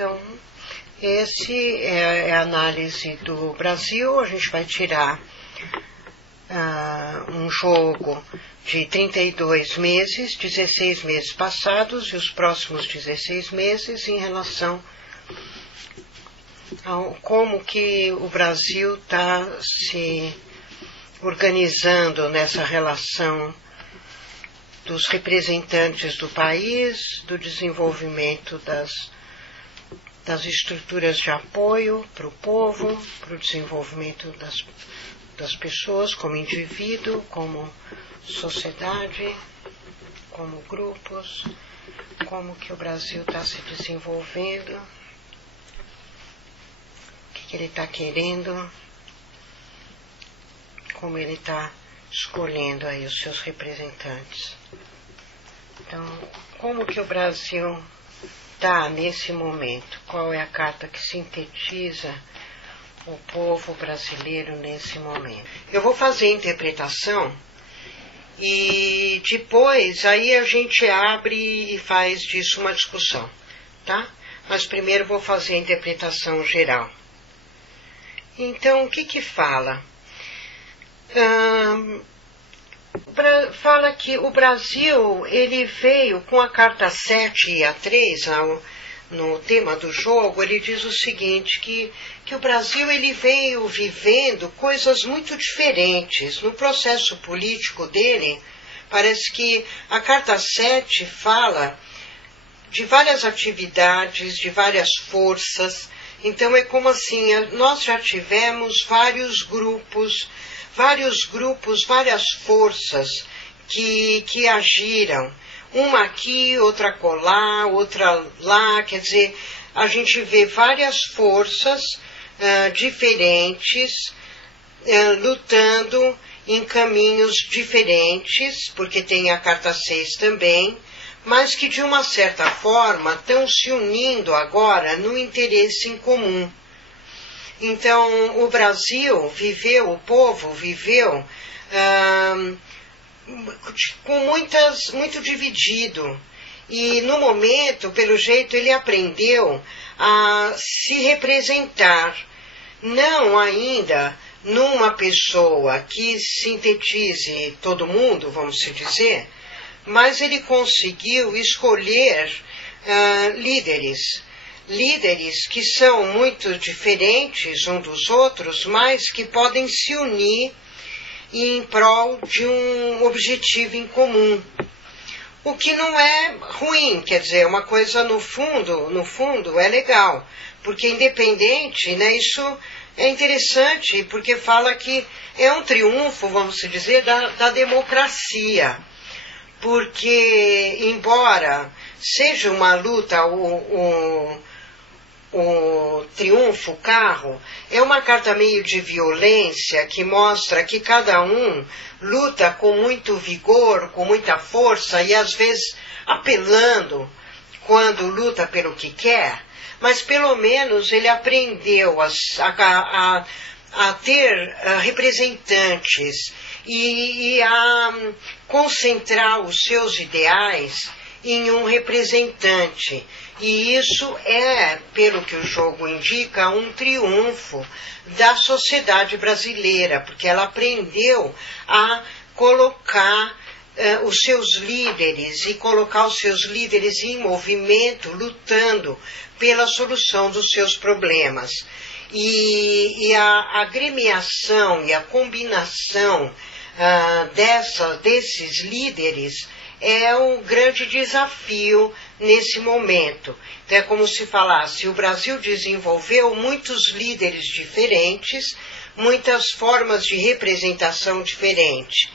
Então, esse é a análise do Brasil. A gente vai tirar um jogo de 32 meses, 16 meses passados e os próximos 16 meses em relação ao como que o Brasil está se organizando nessa relação dos representantes do país, do desenvolvimento das estruturas de apoio para o povo, para o desenvolvimento das pessoas como indivíduo, como sociedade, como grupos, como que o Brasil está se desenvolvendo, o que ele está querendo, como ele está escolhendo aí os seus representantes. Então, como que o Brasil está nesse momento? Qual é a carta que sintetiza o povo brasileiro nesse momento? Eu vou fazer a interpretação e depois aí a gente abre e faz disso uma discussão, tá? Mas primeiro vou fazer a interpretação geral. Então, o que fala? Fala que o Brasil, ele veio com a carta 7 e a 3, no tema do jogo, ele diz o seguinte, que o Brasil ele veio vivendo coisas muito diferentes. No processo político dele, parece que a carta 7 fala de várias atividades, de várias forças. Então é como assim, nós já tivemos vários grupos, várias forças que agiram, uma aqui, outra acolá, outra lá, quer dizer, a gente vê várias forças diferentes lutando em caminhos diferentes, porque tem a carta 6 também, mas que de uma certa forma estão se unindo agora no interesse em comum. Então, o Brasil viveu, o povo viveu muito dividido. E no momento, pelo jeito, ele aprendeu a se representar, não ainda numa pessoa que sintetize todo mundo, vamos se dizer, mas ele conseguiu escolher líderes que são muito diferentes uns dos outros, mas que podem se unir em prol de um objetivo em comum. O que não é ruim, quer dizer, uma coisa no fundo é legal, porque independente, né, isso é interessante, porque fala que é um triunfo, vamos dizer, da democracia. Porque, embora seja uma luta, o triunfo, o carro, é uma carta meio de violência que mostra que cada um luta com muito vigor, com muita força e às vezes apelando quando luta pelo que quer, mas pelo menos ele aprendeu a ter representantes e a concentrar os seus ideais em um representante. E isso é, pelo que o jogo indica, um triunfo da sociedade brasileira, porque ela aprendeu a colocar os seus líderes e colocar os seus líderes em movimento, lutando pela solução dos seus problemas. E a agremiação e a combinação desses líderes é um grande desafio nesse momento. Então é como se falasse, o Brasil desenvolveu muitos líderes diferentes, muitas formas de representação diferentes.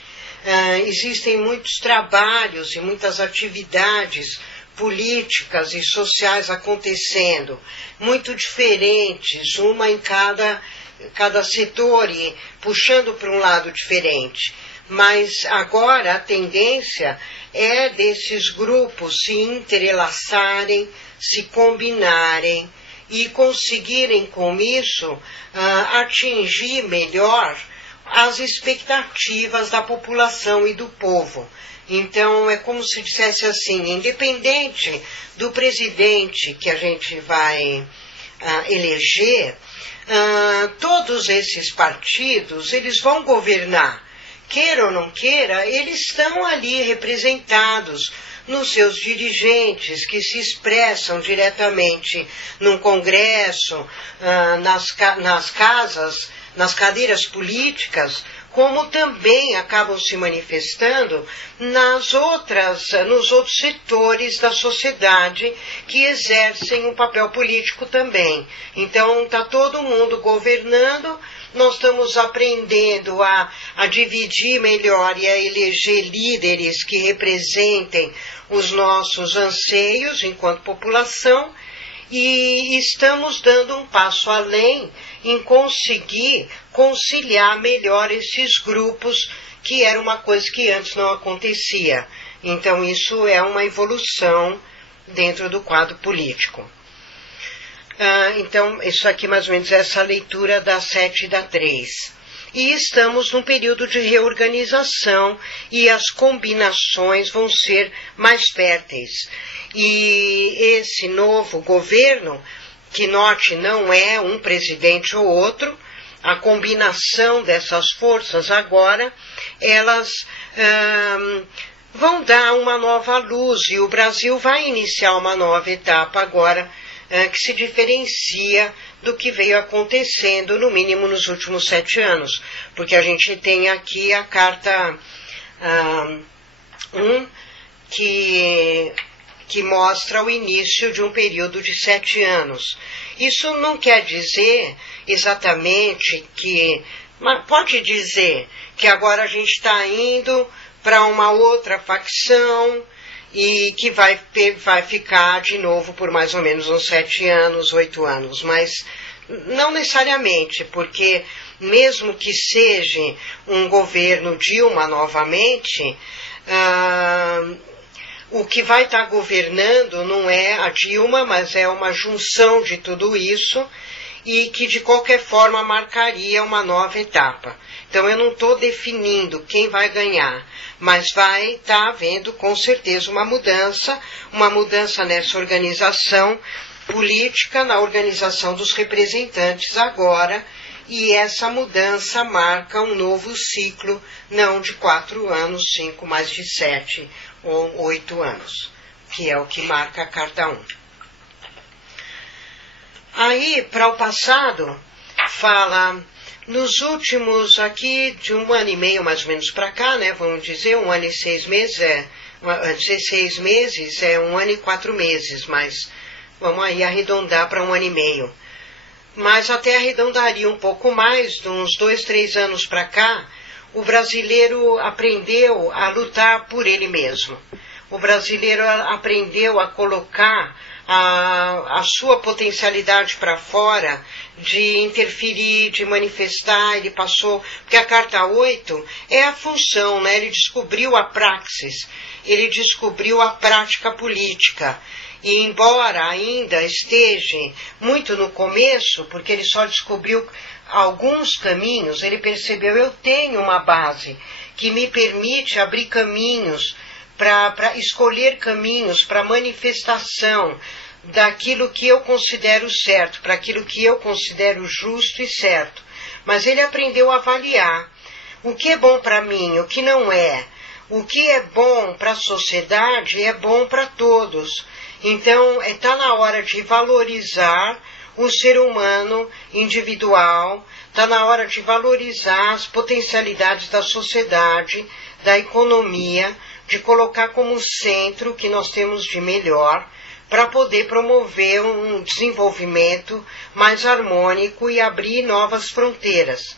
Existem muitos trabalhos e muitas atividades políticas e sociais acontecendo, muito diferentes, uma em cada setor e puxando para um lado diferente. Mas agora a tendência é desses grupos se entrelaçarem, se combinarem e conseguirem com isso atingir melhor as expectativas da população e do povo, Então é como se dissesse assim, independente do presidente que a gente vai eleger, todos esses partidos, eles vão governar. Queira ou não queira, eles estão ali representados nos seus dirigentes, que se expressam diretamente num congresso, nas casas, nas cadeiras políticas, como também acabam se manifestando nos outros setores da sociedade que exercem um papel político também. Então está todo mundo governando. Nós estamos aprendendo a dividir melhor e a eleger líderes que representem os nossos anseios enquanto população, e estamos dando um passo além em conseguir conciliar melhor esses grupos, que era uma coisa que antes não acontecia. Então isso é uma evolução dentro do quadro político. Então, isso aqui mais ou menos é essa leitura da 7 e da 3. E estamos num período de reorganização e as combinações vão ser mais férteis. E esse novo governo, que note, não é um presidente ou outro, a combinação dessas forças agora, elas vão dar uma nova luz, e o Brasil vai iniciar uma nova etapa agora, que se diferencia do que veio acontecendo, no mínimo nos últimos 7 anos, porque a gente tem aqui a carta 1, que mostra o início de um período de 7 anos. Isso não quer dizer exatamente mas pode dizer que agora a gente está indo para uma outra facção, e que vai ficar de novo por mais ou menos uns 7 anos, 8 anos, mas não necessariamente, porque mesmo que seja um governo Dilma novamente, o que vai estar governando não é a Dilma, mas é uma junção de tudo isso, e que de qualquer forma marcaria uma nova etapa. Então eu não estou definindo quem vai ganhar, mas vai estar havendo com certeza uma mudança nessa organização política, na organização dos representantes agora, e essa mudança marca um novo ciclo, não de 4 anos, 5, mas de 7 ou 8 anos, que é o que marca a carta 1. Aí, para o passado, fala, nos últimos aqui, de 1 ano e meio mais ou menos para cá, né, vamos dizer, 1 ano e 6 meses, 16 meses é 1 ano e 4 meses, mas vamos aí arredondar para 1 ano e meio. Mas até arredondaria um pouco mais, de uns 2, 3 anos para cá, o brasileiro aprendeu a lutar por ele mesmo. O brasileiro aprendeu a colocar a sua potencialidade para fora, de interferir, de manifestar. Ele passou, porque a carta 8 é a função, né? Ele descobriu a praxis, ele descobriu a prática política. E embora ainda esteja muito no começo, porque ele só descobriu alguns caminhos, ele percebeu, eu tenho uma base que me permite abrir caminhos, para escolher caminhos para manifestação daquilo que eu considero certo, para aquilo que eu considero justo e certo. Mas ele aprendeu a avaliar o que é bom para mim, o que não é. O que é bom para a sociedade é bom para todos. Então, está na hora de valorizar o ser humano individual, está na hora de valorizar as potencialidades da sociedade, da economia, de colocar como centro o que nós temos de melhor, para poder promover um desenvolvimento mais harmônico e abrir novas fronteiras.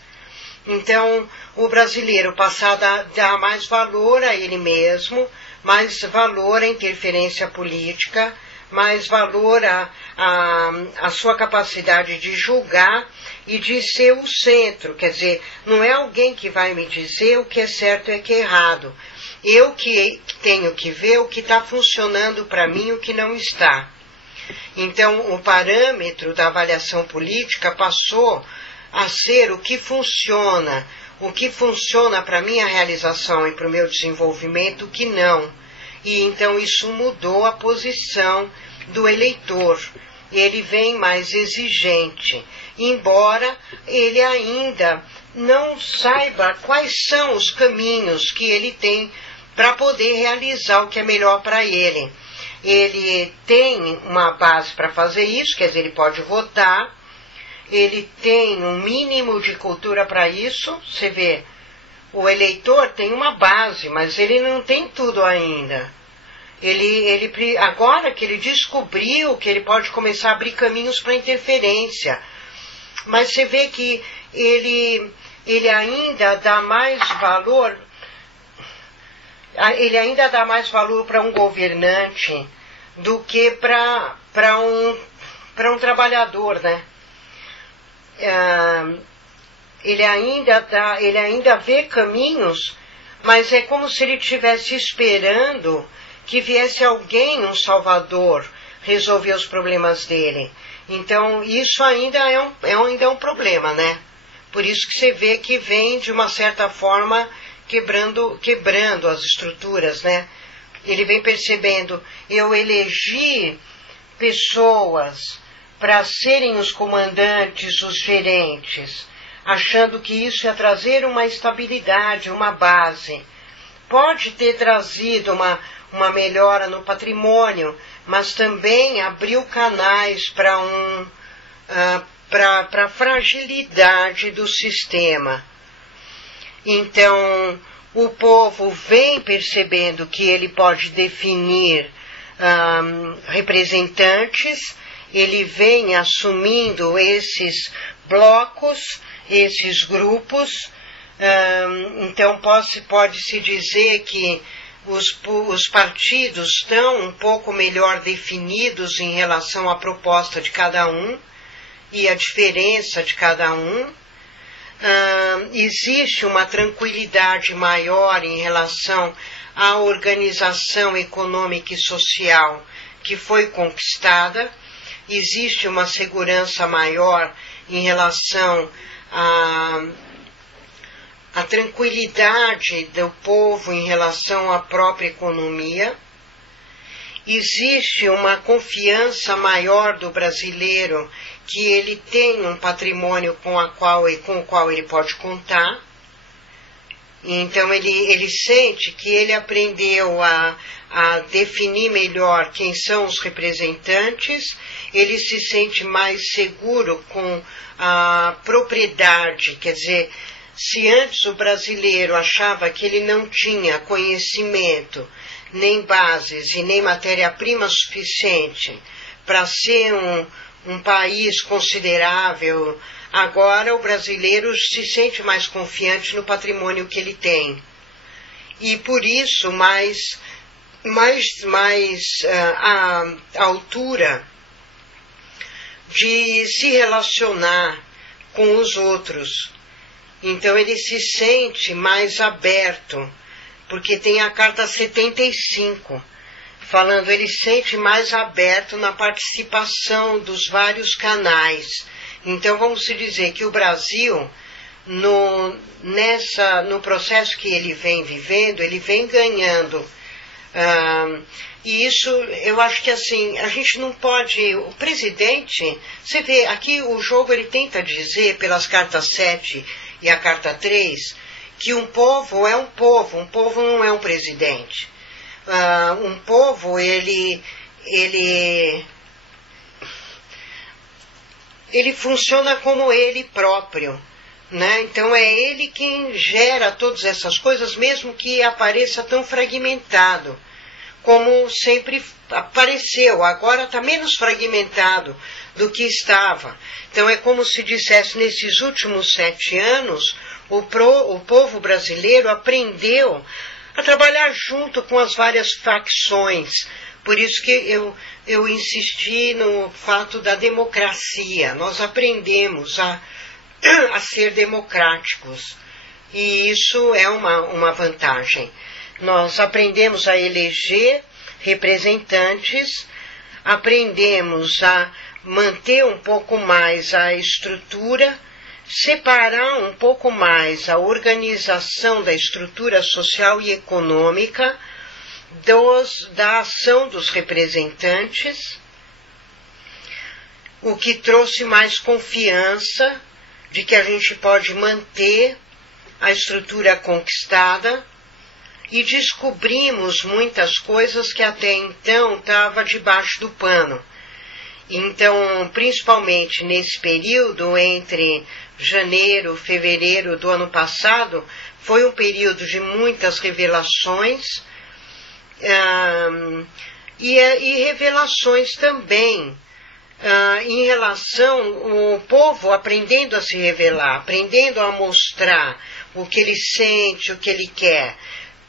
Então, o brasileiro passar a dar mais valor a ele mesmo, mais valor à interferência política, mais valor à sua capacidade de julgar e de ser o centro. Quer dizer, não é alguém que vai me dizer o que é certo e o que é errado. Eu que tenho que ver o que está funcionando para mim e o que não está. Então, o parâmetro da avaliação política passou a ser o que funciona, o que funciona para a minha realização e para o meu desenvolvimento, o que não. E então isso mudou a posição do eleitor. Ele vem mais exigente, embora ele ainda não saiba quais são os caminhos que ele tem para poder realizar o que é melhor para ele. Ele tem uma base para fazer isso, quer dizer, ele pode votar, ele tem um mínimo de cultura para isso. Você vê, o eleitor tem uma base, mas ele não tem tudo ainda. Agora que ele descobriu que ele pode começar a abrir caminhos para interferência, mas você vê que ele ainda dá mais valor, para um governante do que para um trabalhador, né? Ele ainda vê caminhos, mas é como se ele estivesse esperando que viesse alguém, um salvador, resolver os problemas dele. Então, isso ainda é um problema, né? Por isso que você vê que vem, de uma certa forma, quebrando as estruturas, né? Ele vem percebendo, eu elegi pessoas para serem os comandantes, os gerentes, achando que isso ia trazer uma estabilidade, uma base. Pode ter trazido uma melhora no patrimônio, mas também abriu canais para a fragilidade do sistema. Então, o povo vem percebendo que ele pode definir representantes, ele vem assumindo esses blocos, esses grupos. Então, pode-se dizer que os partidos estão um pouco melhor definidos em relação à proposta de cada um e a diferença de cada um. Existe uma tranquilidade maior em relação à organização econômica e social que foi conquistada. Existe uma segurança maior em relação a tranquilidade do povo em relação à própria economia. Existe uma confiança maior do brasileiro que ele tem um patrimônio com o qual ele pode contar. Então ele sente que ele aprendeu a definir melhor quem são os representantes, ele se sente mais seguro com a propriedade, quer dizer, se antes o brasileiro achava que ele não tinha conhecimento, nem bases e nem matéria-prima suficiente para ser um país considerável, agora o brasileiro se sente mais confiante no patrimônio que ele tem. E por isso a altura de se relacionar com os outros. Então ele se sente mais aberto, porque tem a carta 75, falando, ele se sente mais aberto na participação dos vários canais. Então vamos dizer que o Brasil, no processo que ele vem vivendo, ele vem ganhando. E isso, eu acho que assim, a gente não pode, o presidente, você vê, aqui o jogo ele tenta dizer, pelas cartas 7 e a carta 3, que um povo é um povo não é um presidente. Um povo, ele funciona como ele próprio, né? Então é ele quem gera todas essas coisas, mesmo que apareça tão fragmentado, como sempre apareceu. Agora está menos fragmentado do que estava. Então é como se dissesse, nesses últimos 7 anos, o povo brasileiro aprendeu a trabalhar junto com as várias facções. Por isso que eu insisti no fato da democracia. Nós aprendemos a ser democráticos. E isso é uma vantagem. Nós aprendemos a eleger representantes, aprendemos a manter um pouco mais a estrutura, separar um pouco mais a organização da estrutura social e econômica da ação dos representantes, o que trouxe mais confiança de que a gente pode manter a estrutura conquistada, e descobrimos muitas coisas que até então estavam debaixo do pano. Então, principalmente nesse período entre janeiro e fevereiro do ano passado, foi um período de muitas revelações, e revelações também em relação ao povo aprendendo a se revelar, aprendendo a mostrar o que ele sente, o que ele quer.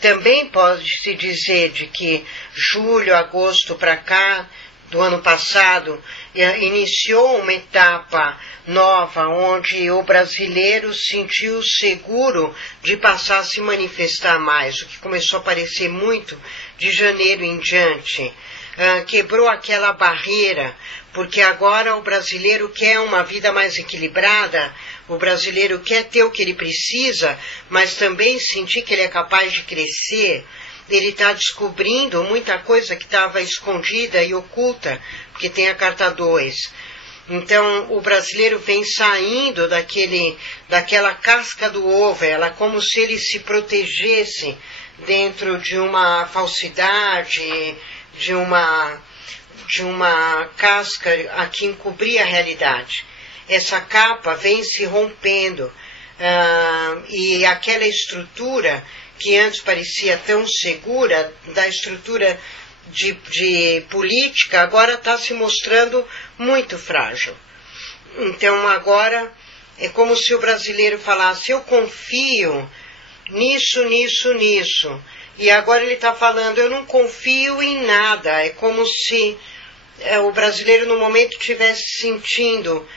Também pode-se dizer de que julho, agosto para cá, do ano passado, iniciou uma etapa nova, onde o brasileiro sentiu seguro de passar a se manifestar mais, o que começou a aparecer muito de janeiro em diante. Quebrou aquela barreira, porque agora o brasileiro quer uma vida mais equilibrada, o brasileiro quer ter o que ele precisa, mas também sentir que ele é capaz de crescer. Ele está descobrindo muita coisa que estava escondida e oculta, porque tem a Carta 2. Então, o brasileiro vem saindo daquela casca do ovo, ela como se ele se protegesse dentro de uma falsidade, de uma casca a que encobria a realidade. Essa capa vem se rompendo, e aquela estrutura que antes parecia tão segura, da estrutura de política, agora está se mostrando muito frágil. Então agora é como se o brasileiro falasse, eu confio nisso, nisso, nisso. E agora ele está falando, eu não confio em nada. É como se o brasileiro no momento estivesse sentindo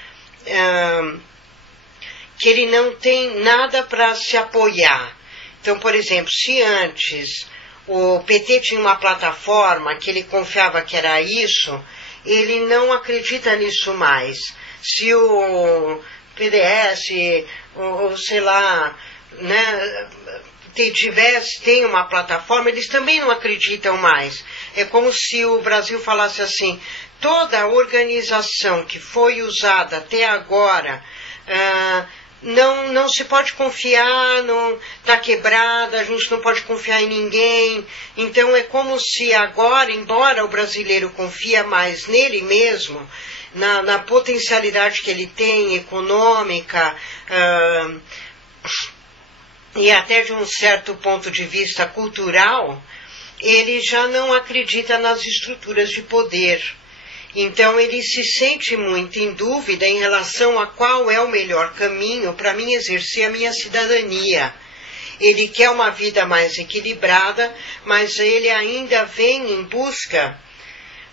que ele não tem nada para se apoiar. Então, por exemplo, se antes o PT tinha uma plataforma que ele confiava que era isso, ele não acredita nisso mais. Se o PDS, ou sei lá, né, tem uma plataforma, eles também não acreditam mais. É como se o Brasil falasse assim, toda a organização que foi usada até agora não se pode confiar, está quebrada, a gente não pode confiar em ninguém. Então é como se agora, embora o brasileiro confia mais nele mesmo, na potencialidade que ele tem, econômica, e até de um certo ponto de vista cultural, ele já não acredita nas estruturas de poder. Então ele se sente muito em dúvida em relação a qual é o melhor caminho para mim exercer a minha cidadania. Ele quer uma vida mais equilibrada, mas ele ainda vem em busca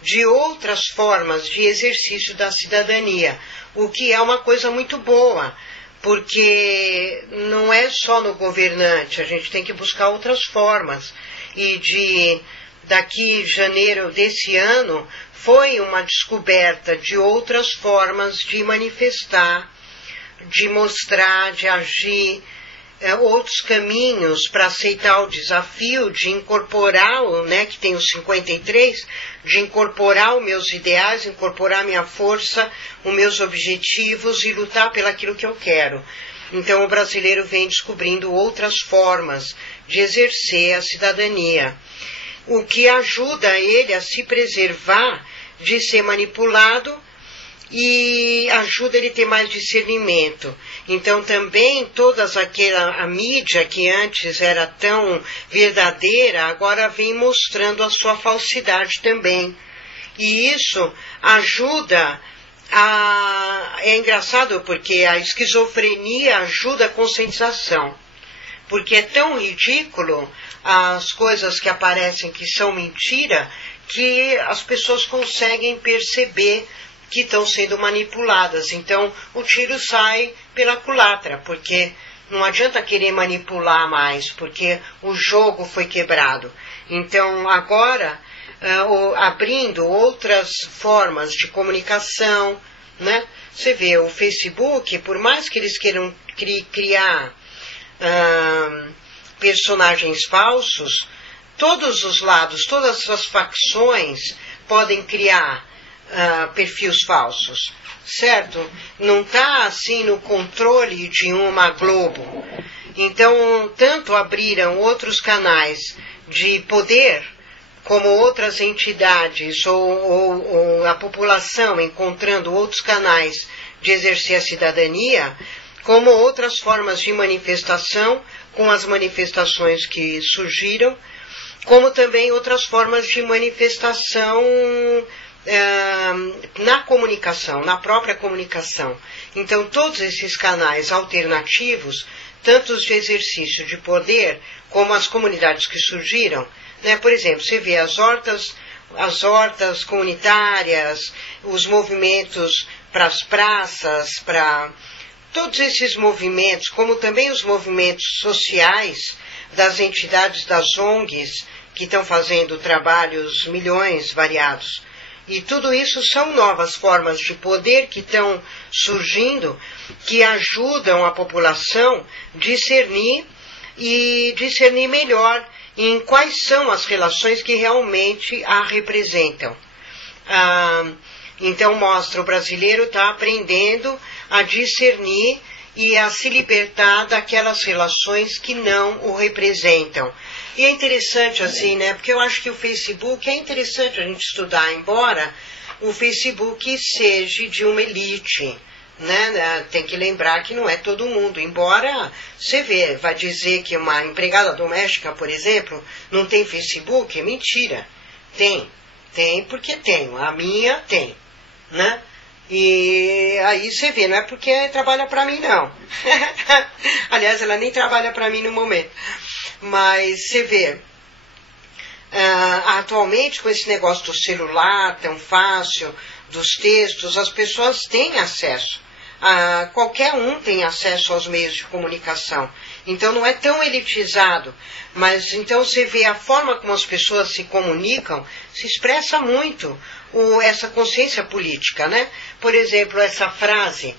de outras formas de exercício da cidadania, o que é uma coisa muito boa, porque não é só no governante, a gente tem que buscar outras formas. E daqui janeiro desse ano foi uma descoberta de outras formas de manifestar, de mostrar, de agir, outros caminhos para aceitar o desafio de incorporar, que tem os 53, de incorporar os meus ideais, incorporar minha força, os meus objetivos e lutar pelaquilo que eu quero. Então o brasileiro vem descobrindo outras formas de exercer a cidadania, o que ajuda ele a se preservar de ser manipulado e ajuda ele a ter mais discernimento. Então também a mídia que antes era tão verdadeira, agora vem mostrando a sua falsidade também. E isso ajuda é engraçado porque a esquizofrenia ajuda a conscientização. Porque é tão ridículo as coisas que aparecem que são mentira, que as pessoas conseguem perceber que estão sendo manipuladas. Então o tiro sai pela culatra, porque não adianta querer manipular mais, porque o jogo foi quebrado. Então agora, abrindo outras formas de comunicação, né? Você vê o Facebook, por mais que eles queiram criar personagens falsos, todos os lados, todas as facções podem criar perfis falsos, certo? Não está assim no controle de uma Globo. Então, tanto abriram outros canais de poder, como outras entidades ou a população encontrando outros canais de exercer a cidadania, como outras formas de manifestação, com as manifestações que surgiram, como também outras formas de manifestação na comunicação, na própria comunicação. Então, todos esses canais alternativos, tanto os de exercício de poder, como as comunidades que surgiram, né? Por exemplo, você vê as hortas comunitárias, os movimentos para as praças, para todos esses movimentos, como também os movimentos sociais das entidades das ONGs, que estão fazendo trabalhos milhões variados. E tudo isso são novas formas de poder que estão surgindo, que ajudam a população a discernir e discernir melhor em quais são as relações que realmente a representam. Então mostra, o brasileiro está aprendendo a discernir e a se libertar daquelas relações que não o representam. E é interessante assim, né? Porque eu acho que o Facebook é interessante a gente estudar, embora o Facebook seja de uma elite, né? Tem que lembrar que não é todo mundo, embora você vê, vai dizer que uma empregada doméstica, por exemplo, não tem Facebook, é mentira. Tem porque tem, a minha tem, né? E aí você vê, não é porque trabalha para mim não. Aliás, ela nem trabalha para mim no momento. Mas você vê, atualmente com esse negócio do celular tão fácil, dos textos, as pessoas têm acesso. Qualquer um tem acesso aos meios de comunicação. Então não é tão elitizado. Mas então você vê a forma como as pessoas se comunicam, se expressa muito essa consciência política, né? Por exemplo, essa frase,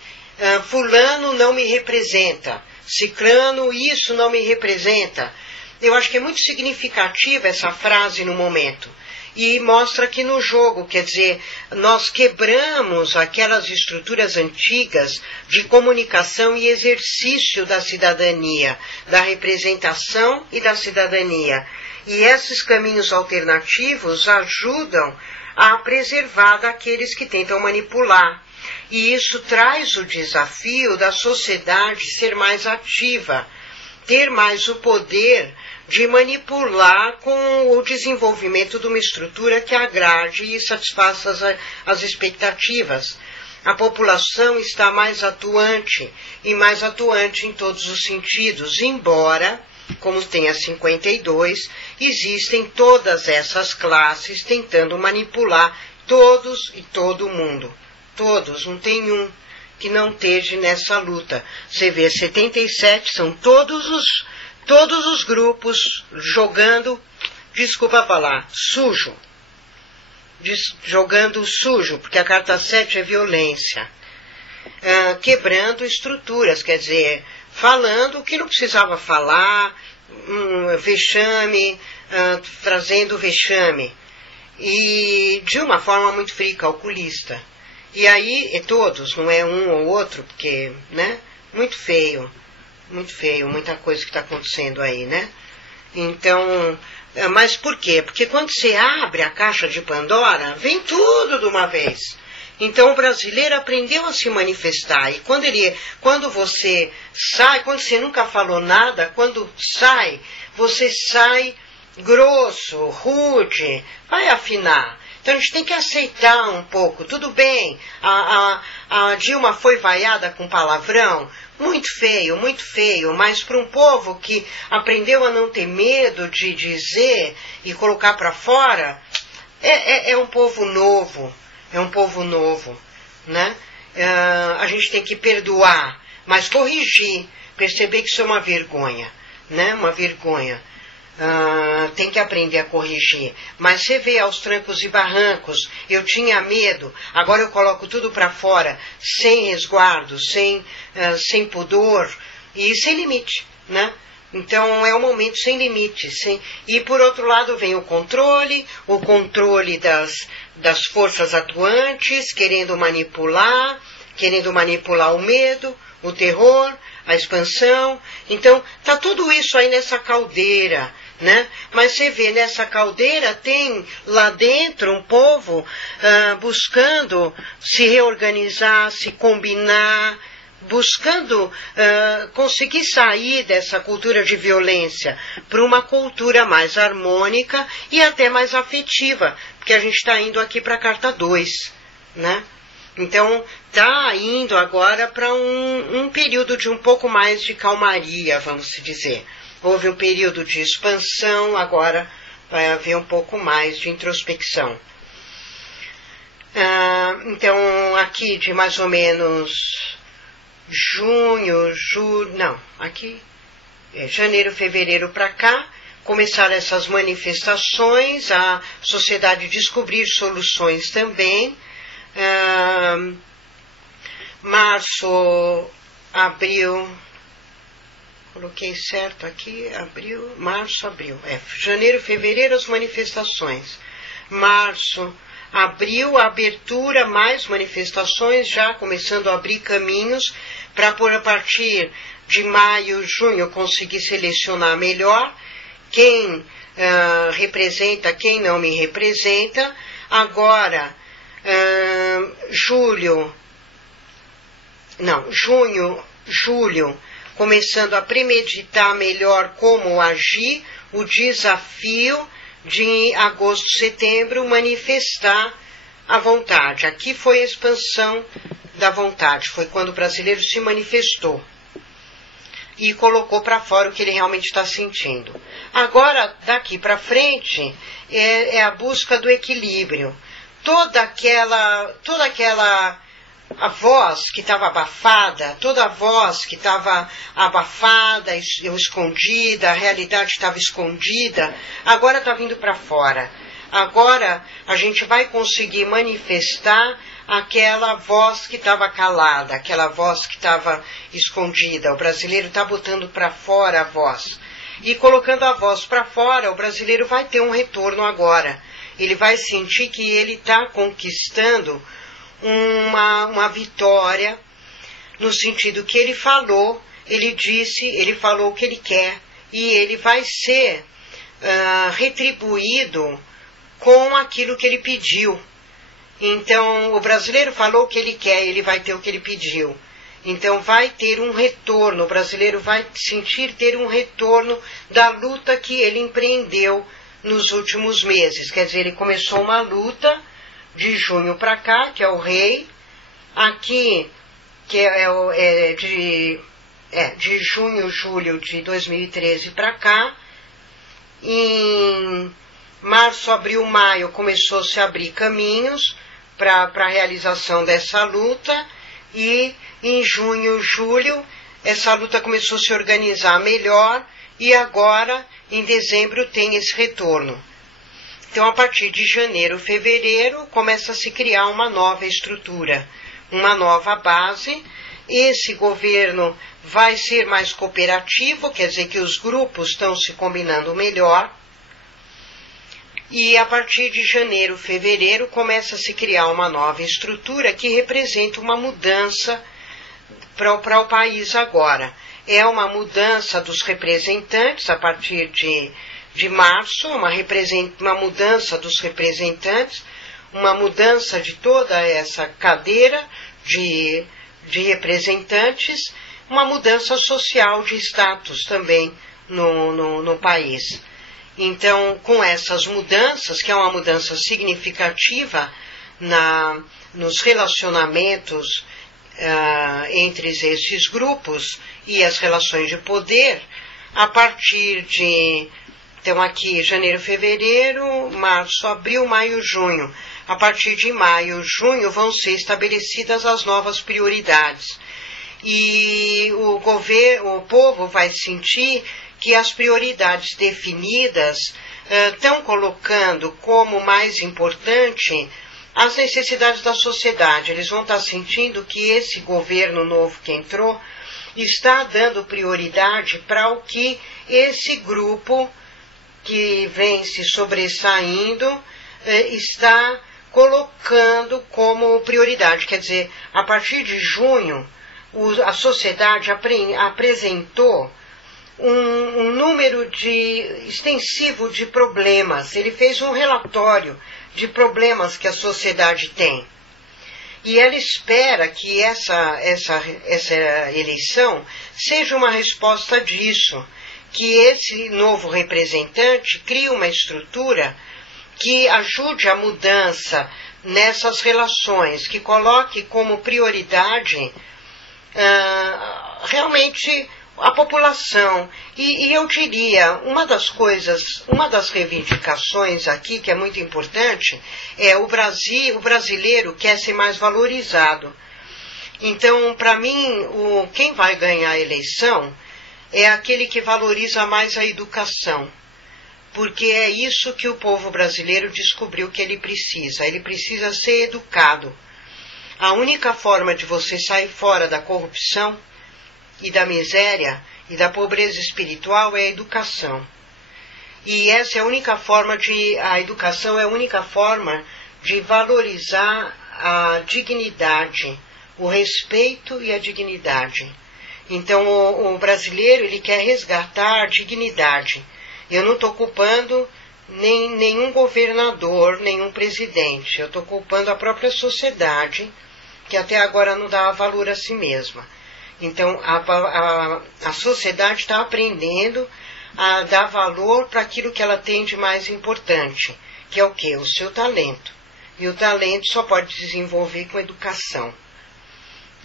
fulano não me representa, ciclano isso não me representa. Eu acho que é muito significativa essa frase no momento. E mostra que no jogo, quer dizer, nós quebramos aquelas estruturas antigas de comunicação e exercício da cidadania, da representação e da cidadania. E esses caminhos alternativos ajudam a preservar daqueles que tentam manipular. E isso traz o desafio da sociedade ser mais ativa, ter mais o poder de manipular com o desenvolvimento de uma estrutura que agrade e satisfaça as expectativas. A população está mais atuante, e mais atuante em todos os sentidos, embora, como tem a 52, existem todas essas classes tentando manipular todos e todo mundo. Todos, não tem um que não esteja nessa luta. Você vê, 77 são todos os grupos jogando, desculpa falar, sujo. Jogando sujo, porque a carta 7 é violência. Quebrando estruturas, quer dizer, falando o que não precisava falar, vexame, trazendo vexame. E de uma forma muito fria e calculista. E aí, todos, não é um ou outro, porque, né, muito feio, muita coisa que está acontecendo aí, né? Então, mas por quê? Porque quando você abre a caixa de Pandora, vem tudo de uma vez. Então o brasileiro aprendeu a se manifestar, e quando você sai, quando você nunca falou nada, quando sai, você sai grosso, rude, vai afinar. Então a gente tem que aceitar um pouco, tudo bem, a Dilma foi vaiada com palavrão, muito feio, mas para um povo que aprendeu a não ter medo de dizer e colocar para fora, é um povo novo, né? A gente tem que perdoar, mas corrigir, perceber que isso é uma vergonha, né? Uma vergonha. tem que aprender a corrigir. Mas você vê aos trancos e barrancos, eu tinha medo, agora eu coloco tudo para fora, sem resguardo, sem pudor e sem limite, né? Então é um momento sem limite. E por outro lado vem o controle das forças atuantes, querendo manipular o medo, o terror, a expansão. Então tá tudo isso aí nessa caldeira, né? Mas você vê, nessa caldeira tem lá dentro um povo buscando se reorganizar, se combinar, buscando conseguir sair dessa cultura de violência para uma cultura mais harmônica e até mais afetiva, porque a gente está indo aqui para a carta 2, né? Então está indo agora para um período de um pouco mais de calmaria, vamos dizer. Houve um período de expansão, agora vai haver um pouco mais de introspecção. Então aqui de mais ou menos janeiro, fevereiro para cá, começaram essas manifestações, a sociedade descobrir soluções também. Março, abril, coloquei certo aqui, abril, janeiro, fevereiro as manifestações. Março, abril, a abertura, mais manifestações, já começando a abrir caminhos para a partir de maio, junho, conseguir selecionar melhor quem representa, quem não me representa. Agora, junho, julho, começando a premeditar melhor como agir, o desafio de agosto, setembro, manifestar a vontade. Aqui foi a expansão da vontade, foi quando o brasileiro se manifestou e colocou para fora o que ele realmente está sentindo. Agora, daqui para frente, é a busca do equilíbrio. Toda aquela a voz que estava abafada, toda a voz que estava abafada, escondida, a realidade estava escondida, agora está vindo para fora. Agora a gente vai conseguir manifestar aquela voz que estava calada, aquela voz que estava escondida. O brasileiro está botando para fora a voz. E colocando a voz para fora, o brasileiro vai ter um retorno agora. Ele vai sentir que ele está conquistando uma vitória, no sentido que ele falou, ele disse, ele falou o que ele quer, e ele vai ser retribuído com aquilo que ele pediu. Então, o brasileiro falou o que ele quer, ele vai ter o que ele pediu. Então, vai ter um retorno, o brasileiro vai sentir ter um retorno da luta que ele empreendeu nos últimos meses. Quer dizer, ele começou uma luta de junho para cá, que é o rei, aqui, que de junho, julho de 2013 para cá. Em março, abril, maio começou a se abrir caminhos para a realização dessa luta, e em junho, julho, essa luta começou a se organizar melhor, e agora, em dezembro, tem esse retorno. Então, a partir de janeiro, fevereiro, começa a se criar uma nova estrutura, uma nova base. Esse governo vai ser mais cooperativo, quer dizer que os grupos estão se combinando melhor. E a partir de janeiro, fevereiro, começa a se criar uma nova estrutura que representa uma mudança para o país agora. É uma mudança dos representantes a partir de março, uma mudança dos representantes, uma mudança de toda essa cadeira de representantes, uma mudança social de status também no país. Então, com essas mudanças, que é uma mudança significativa nos relacionamentos entre esses grupos e as relações de poder, a partir de... Então, aqui, janeiro, fevereiro, março, abril, maio, junho. A partir de maio, junho, vão ser estabelecidas as novas prioridades. E o povo vai sentir que as prioridades definidas estão colocando como mais importante as necessidades da sociedade. Eles vão estar sentindo que esse governo novo que entrou está dando prioridade para o que esse grupo que vem se sobressaindo está colocando como prioridade. Quer dizer, a partir de junho, a sociedade apresentou um número extensivo de problemas. Ele fez um relatório de problemas que a sociedade tem. E ela espera que essa eleição seja uma resposta disso, que esse novo representante crie uma estrutura que ajude a mudança nessas relações, que coloque como prioridade realmente a população. E eu diria, uma das reivindicações aqui, que é muito importante, é o brasileiro quer ser mais valorizado. Então, para mim, quem vai ganhar a eleição é aquele que valoriza mais a educação. Porque é isso que o povo brasileiro descobriu que ele precisa. Ele precisa ser educado. A única forma de você sair fora da corrupção e da miséria e da pobreza espiritual é a educação. E essa é a única forma a educação é a única forma de valorizar a dignidade, o respeito e a dignidade. Então o brasileiro, ele quer resgatar a dignidade. Eu não estou culpando nenhum governador, nenhum presidente. Eu estou culpando a própria sociedade, que até agora não dá valor a si mesma. Então, a sociedade está aprendendo a dar valor para aquilo que ela tem de mais importante, que é o quê? O seu talento. E o talento só pode desenvolver com educação.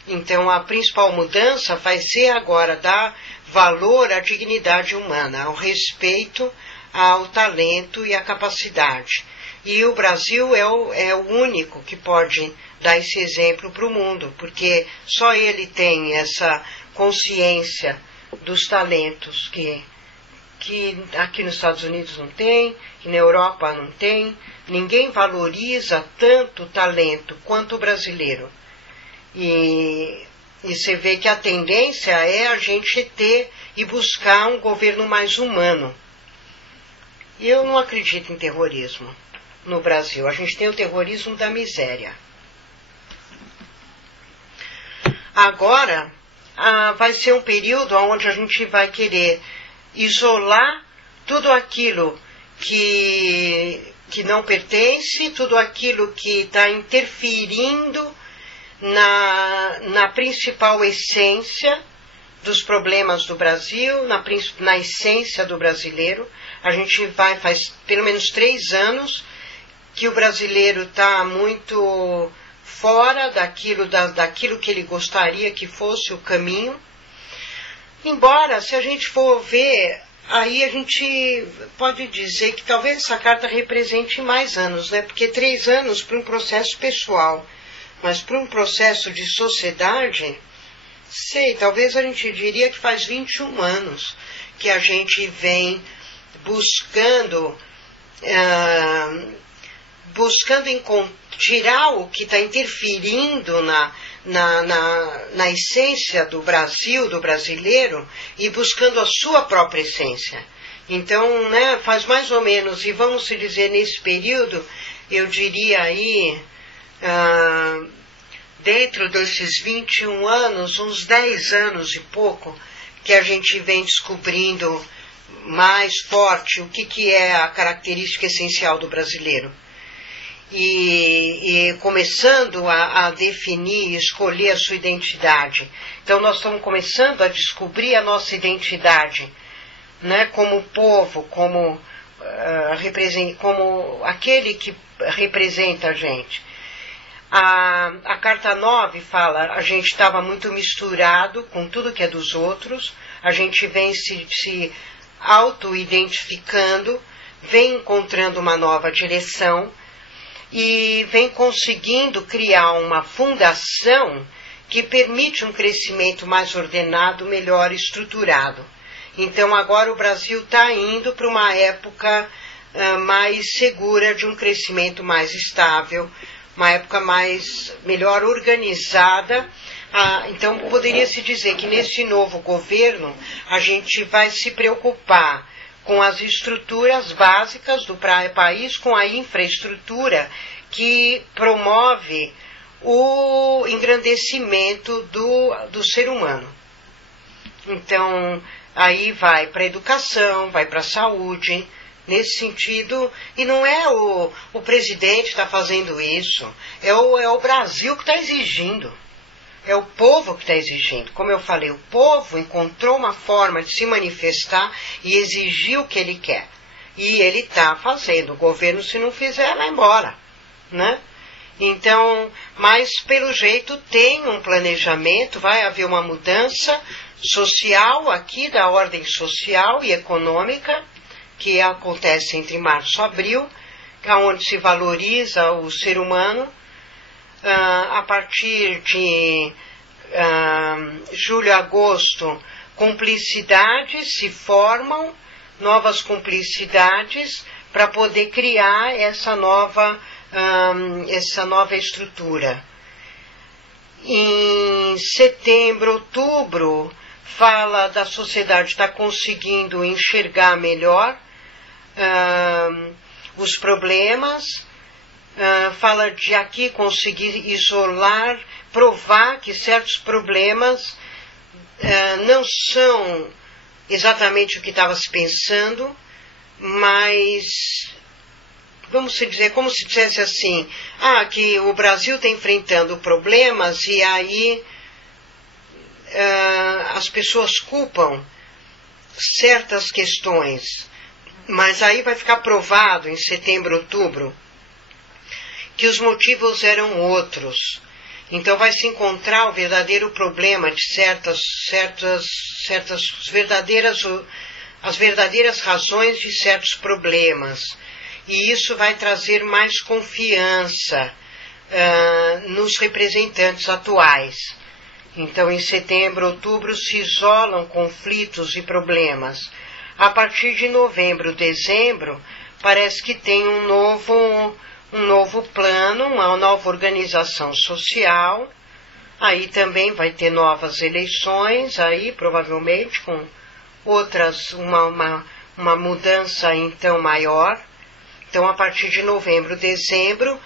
Então, a principal mudança vai ser agora dar valor à dignidade humana, ao respeito, ao talento e à capacidade. E o Brasil é o único que pode dar esse exemplo para o mundo, porque só ele tem essa consciência dos talentos que aqui nos Estados Unidos não tem, que na Europa não tem. Ninguém valoriza tanto o talento quanto o brasileiro. E você vê que a tendência é a gente ter e buscar um governo mais humano. E eu não acredito em terrorismo no Brasil. A gente tem o terrorismo da miséria. Agora, vai ser um período onde a gente vai querer isolar tudo aquilo que não pertence, tudo aquilo que está interferindo na principal essência dos problemas do Brasil, na essência do brasileiro. A gente faz pelo menos 3 anos que o brasileiro está muito fora daquilo que ele gostaria que fosse o caminho. Embora, se a gente for ver, aí a gente pode dizer que talvez essa carta represente mais anos, né? Porque 3 anos para um processo pessoal, mas para um processo de sociedade, talvez a gente diria que faz 21 anos que a gente vem buscando tirar o que está interferindo na essência do Brasil, do brasileiro, e buscando a sua própria essência. Então, né, faz mais ou menos, e vamos se dizer nesse período, eu diria aí, dentro desses 21 anos, uns 10 anos e pouco, que a gente vem descobrindo mais forte o que é a característica essencial do brasileiro. E começando a definir e escolher a sua identidade. Então nós estamos começando a descobrir a nossa identidade, né, como povo, como aquele que representa a gente. A carta 9 fala, a gente estava muito misturado com tudo que é dos outros, a gente vem se auto-identificando, vem encontrando uma nova direção, e vem conseguindo criar uma fundação que permite um crescimento mais ordenado, melhor estruturado. Então agora o Brasil está indo para uma época mais segura, de um crescimento mais estável, uma época melhor organizada. Então poderia-se dizer que nesse novo governo a gente vai se preocupar com as estruturas básicas do país, com a infraestrutura que promove o engrandecimento do ser humano. Então, aí vai para a educação, vai para a saúde, nesse sentido, e não é o presidente que está fazendo isso, é o Brasil que está exigindo, é o povo que está exigindo. Como eu falei, o povo encontrou uma forma de se manifestar e exigir o que ele quer. E ele está fazendo, o governo, se não fizer, vai embora, né? Então, mas pelo jeito tem um planejamento, vai haver uma mudança social aqui, da ordem social e econômica, que acontece entre março e abril, onde se valoriza o ser humano. A partir de julho a agosto, cumplicidades se formam, novas cumplicidades, para poder criar essa nova estrutura. Em setembro, outubro, fala da sociedade estar conseguindo enxergar melhor os problemas, fala de aqui conseguir isolar, provar que certos problemas não são exatamente o que estava se pensando, mas vamos dizer, como se dissesse assim, que o Brasil está enfrentando problemas e aí as pessoas culpam certas questões, mas aí vai ficar provado em setembro, outubro, que os motivos eram outros. Então vai se encontrar o verdadeiro problema de as verdadeiras razões de certos problemas. E isso vai trazer mais confiança nos representantes atuais. Então, em setembro, outubro, se isolam conflitos e problemas. A partir de novembro, dezembro, parece que tem um novo plano, uma nova organização social. Aí também vai ter novas eleições, aí provavelmente com outras, uma mudança então maior. Então, a partir de novembro, dezembro,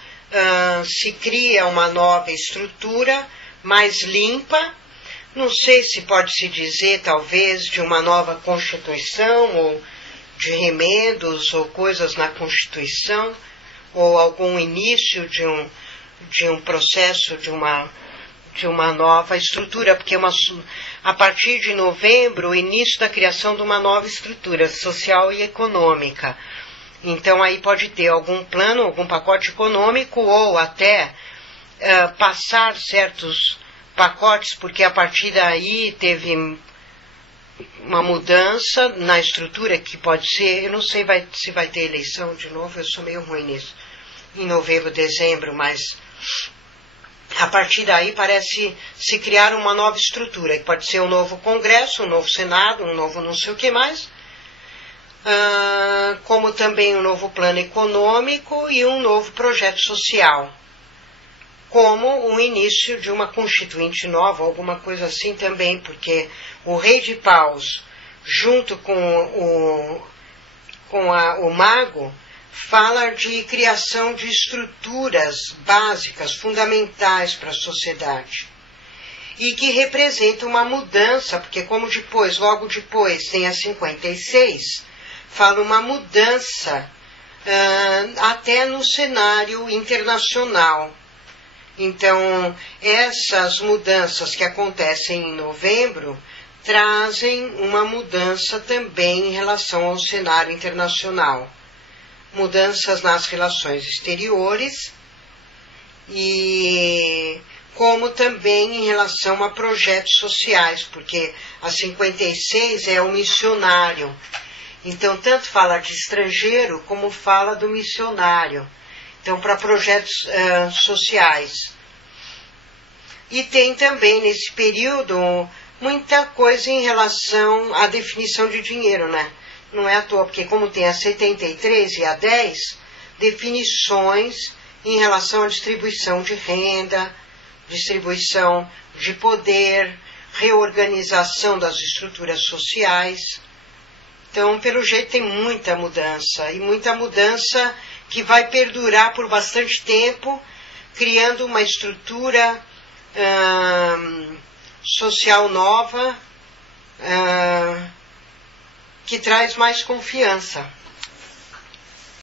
se cria uma nova estrutura mais limpa. Não sei se pode-se dizer, talvez, de uma nova Constituição, ou de remendos, ou coisas na Constituição, ou algum início de um processo de uma nova estrutura, porque a partir de novembro, o início da criação de uma nova estrutura social e econômica. Então aí pode ter algum plano, algum pacote econômico, ou até passar certos pacotes, porque a partir daí teve uma mudança na estrutura que pode ser, eu não sei se vai ter eleição de novo, eu sou meio ruim nisso, em novembro, dezembro, mas a partir daí parece se criar uma nova estrutura, que pode ser um novo Congresso, um novo Senado, um novo não sei o que mais, como também um novo plano econômico e um novo projeto social, como o início de uma constituinte nova, alguma coisa assim também, porque o rei de paus, junto com o mago, fala de criação de estruturas básicas, fundamentais para a sociedade, e que representa uma mudança, porque como logo depois tem a 56, fala uma mudança até no cenário internacional. Então, essas mudanças que acontecem em novembro trazem uma mudança também em relação ao cenário internacional. Mudanças nas relações exteriores e como também em relação a projetos sociais, porque a 56 é o missionário. Então, tanto fala de estrangeiro como fala do missionário. Então, para projetos sociais. E tem também, nesse período, muita coisa em relação à definição de dinheiro, né? Não é à toa, porque como tem a 73 e a 10, definições em relação à distribuição de renda, distribuição de poder, reorganização das estruturas sociais. Então, pelo jeito, tem muita mudança, e muita mudança que vai perdurar por bastante tempo, criando uma estrutura social nova, que traz mais confiança.